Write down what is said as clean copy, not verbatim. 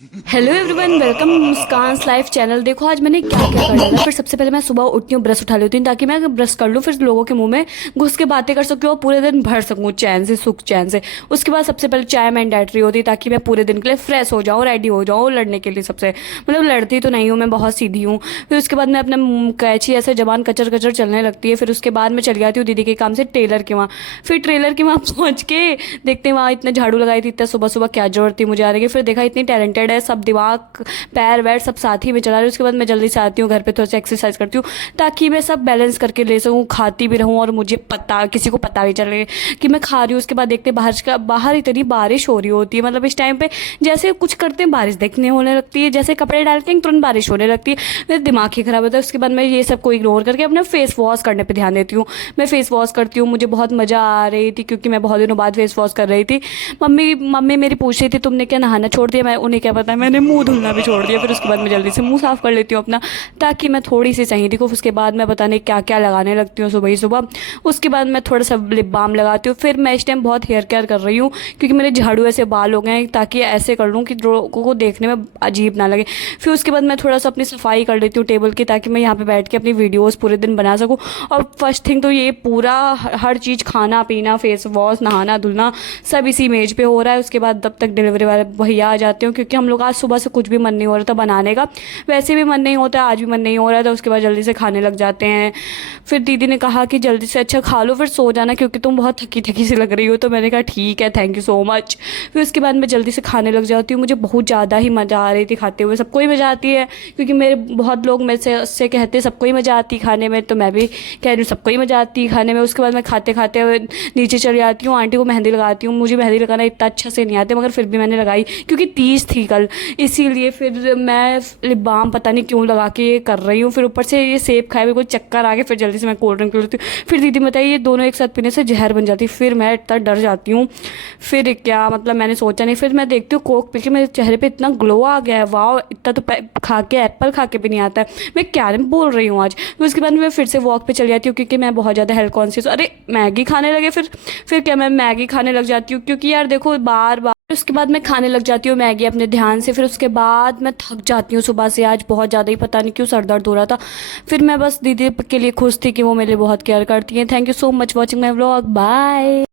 Hello everyone, welcome मुस्कान life channel. देखो आज मैंने क्या क्या कर डाला। फिर सबसे पहले मैं सुबह उठती हूँ, ब्रश उठा लेती हूँ ताकि मैं ब्रश कर लूँ, फिर लोगों के मुंह में घुस के बातें कर सकूँ और पूरे दिन भर सकूँ चैन से, सुख चैन से। उसके बाद सबसे पहले चाय मैंडेटरी होती है ताकि मैं पूरे दिन के लिए फ्रेश हो जाऊँ, रेडी हो जाऊँ लड़ने के लिए। सबसे मतलब लड़ती तो नहीं हूँ, मैं बहुत सीधी हूँ। फिर उसके बाद मैं अपना कैची ऐसे जबान कचर कचर चलने लगती है। फिर उसके बाद मैं चली जाती हूँ दीदी के काम से टेलर के वहाँ। फिर टेलर के वहाँ पहुँच के देखते हैं वहाँ इतना झाड़ू लगाई थी, इतना सुबह सुबह क्या जरूरत थी मुझे आने की। फिर देखा इतनी टैलेंटेड है, सब दिमाग पैर वैर सब साथ ही में चला रही हूँ। उसके बाद मैं जल्दी से आती हूँ घर पे, थोड़ा सा एक्सरसाइज करती हूँ ताकि मैं सब बैलेंस करके ले सकूँ, खाती भी रहूँ और मुझे पता किसी को पता भी चले कि मैं खा रही हूँ। उसके बाद देखते बाहर इतनी बारिश हो रही होती है, मतलब इस टाइम पे जैसे कुछ करते हैं बारिश देखने होने लगती है, जैसे कपड़े डालते हैं तुरंत बारिश होने लगती है। मेरा दिमाग ही खराब होता है। उसके बाद मैं ये सब को इग्नोर करके अपना फेस वॉश करने पर ध्यान देती हूँ। मैं फेस वॉश करती हूँ, मुझे बहुत मज़ा आ रही थी क्योंकि मैं बहुत दिनों बाद फेस वॉश कर रही थी। मम्मी मम्मी मेरी पूछ रही थी तुमने क्या नहाना छोड़ दिया, मैं उन्हें क्या पता है मैंने मुंह धुलना भी छोड़ दिया। फिर उसके बाद मैं जल्दी से मुंह साफ कर लेती हूँ अपना ताकि मैं थोड़ी सी सही दिखूँ। उसके बाद मैं पता नहीं क्या क्या लगाने लगती हूँ सुबह ही सुबह। उसके बाद मैं थोड़ा सा लिप बाम लगाती हूँ। फिर मैं इस टाइम बहुत हेयर केयर कर रही हूँ क्योंकि मेरे झाड़ू ऐसे बाल हो गए हैं, ताकि ऐसे कर लूँ कि लोगों को देखने में अजीब ना लगे। फिर उसके बाद मैं थोड़ा सा अपनी सफाई कर लेती हूँ टेबल की, ताकि मैं यहाँ पे बैठ के अपनी वीडियोस पूरे दिन बना सकूँ। और फर्स्ट थिंग तो ये पूरा हर चीज़, खाना पीना फेस वॉश नहाना धुलना सब इसी मेज पे हो रहा है। उसके बाद तब तक डिलीवरी वाले भैया आ जाते हो क्योंकि हम लोग आज सुबह से कुछ भी मन नहीं हो रहा था बनाने का, वैसे भी मन नहीं होता, आज भी मन नहीं हो रहा था। उसके बाद जल्दी से खाने लग जाते हैं। फिर दीदी ने कहा कि जल्दी से अच्छा खा लो फिर सो जाना क्योंकि तुम बहुत थकी थकी सी लग रही हो। तो मैंने कहा ठीक है, थैंक यू सो मच। फिर उसके बाद मैं जल्दी से खाने लग जाती हूँ। मुझे बहुत ज़्यादा ही मज़ा आ रही थी खाते हुए, सबको ही मज़ा आती है क्योंकि मेरे बहुत लोग मेरे से उससे कहते हैं सबको ही मज़ा आती है खाने में, तो मैं भी कह रही हूँ सबको ही मज़ा आती है खाने में। उसके बाद मैं खाते खाते नीचे चली जाती हूँ, आंटी को मेहंदी लगाती हूँ। मुझे मेहंदी लगाना इतना अच्छा से नहीं आता मगर फिर भी मैंने लगाई क्योंकि तीज थी कल, इसीलिए। फिर मैं लिप बाम पता नहीं क्यों लगा के ये कर रही हूँ। फिर ऊपर से ये सेब खाए, मेरे को चक्कर आ गए। फिर जल्दी से मैं कोल्ड ड्रिंक पी लेती हूँ। फिर दीदी बताइए ये दोनों एक साथ पीने से जहर बन जाती है। फिर मैं इतना डर जाती हूँ। फिर क्या मतलब मैंने सोचा नहीं। फिर मैं देखती हूँ कोक पी के मेरे चेहरे पे इतना ग्लो आ गया है, वाह इतना तो खा के एप्पल खा के भी नहीं आता है। मैं क्या बोल रही हूँ आज। फिर उसके बाद मैं फिर से वॉक पे चली जाती हूँ क्योंकि मैं बहुत ज़्यादा हेल्थ कॉन्शियस। अरे मैगी खाने लगे फिर क्या मैं मैगी खाने लग जाती हूँ क्योंकि यार देखो बार बार। उसके बाद मैं खाने लग जाती हूँ मैगी अपने ध्यान से। फिर उसके बाद मैं थक जाती हूँ सुबह से, आज बहुत ज़्यादा ही पता नहीं क्यों सर दर्द हो रहा था। फिर मैं बस दीदी के लिए खुश थी कि वो मेरे लिए बहुत केयर करती हैं। Thank you so much watching my vlog, bye.